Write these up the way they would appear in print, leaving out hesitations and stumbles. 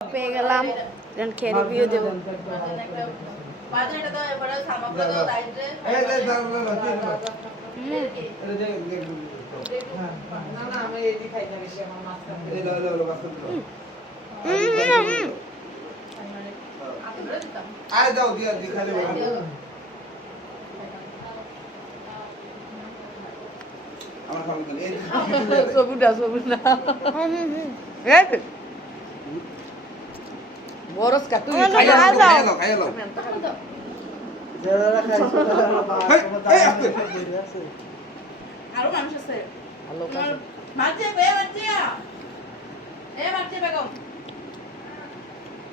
পেয়ে গেলাম এখন খেয়ে রিভিউ দেবো। বরস কা তুই খাই দাও আরো মানুষ আছে ভালো কাজ মাঝে বে মাঝে এ মাঝে বেগম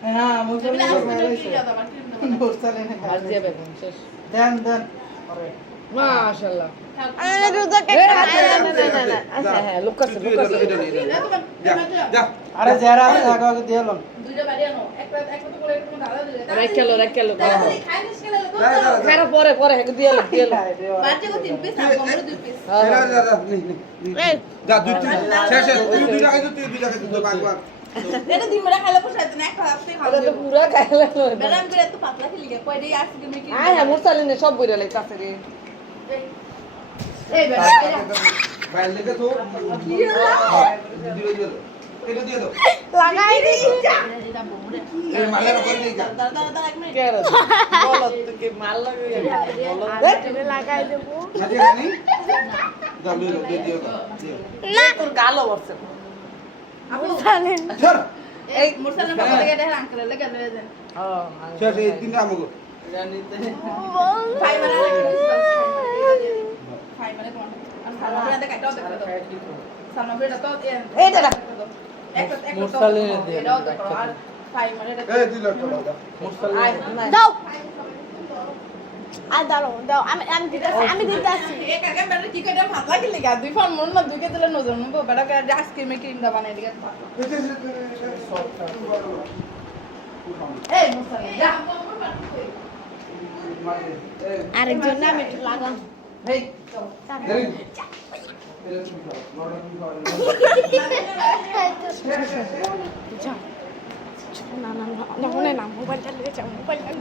হ্যাঁ মুখে আর যে বেগম শেষ দেন দেন পরে মাশাআল্লাহ আমি রোজাকে খাই না। আচ্ছা হ্যাঁ লুকাছে আরে যারা আছে আগে আগে দিয়ে লন দুইটা বাড়ি আনো একটা তো করে একটু গালা দিলে রাখলো তাড়াতাড়ি খাইনিস খেলে তো খারাপ পরে হেগে দিয়ে লো মাঝে কো 3 পিস আর কমরে 2 পিস যা দুই শেষ তুই দুইটা খাইছো তুই দুইটা খাইছো তো বাগ বাগ এটা দিমরা খাইলে পোষাইতো না একটা হাতে খাওয়া তো পুরো খাইলে বেরাম করে এত পাতলা খেলি গে কই দেই আজকে মেকি হ্যাঁ মুরসালিনে সব বইরা লাইতাছে রে এই বেটা বাইরে লেগে তো কি হলো দিয়ে দিও এটা দিয়ে দাও লাগাই দি এটা বমরে এই মালের উপর দিয়ে যা দাদা এক মিনিট কে রে বলো তোকে মাল লাগে বলো আমি লাগাই দেবো মাঝে খানি দাও দিয়ে দিও না তোর গালো বসছে আপু সালেন স্যার এই মুরসালের পক্ষ থেকে এটা আঙ্কেল লেগে দিয়ে দেন স্যার এই তিনটা আমাকে ফাইবার ফাইবার কোন আর সামনে দেখা কাটাও দেখা দাও সামনে বেটা তো এই দাদা একটা মুরসালিনে দিয়ে এটাও দেখো আর ফাইবার এটা এই 2 লাখ টাকা দাও দাও আর দাও আমি দিতেছি এক আগে বেটা কি করে পাতলা খেলি গা দুই ফোন মন না দুই কে দিলে নজর নব বেটা কে আইসক্রিমে ক্রিম দা বানাই দিকে এই মুরসালে যা আরেকজন আমি একটু লাগাম এই না মোবাইলটা লিয়ে যাও মোবাইলটা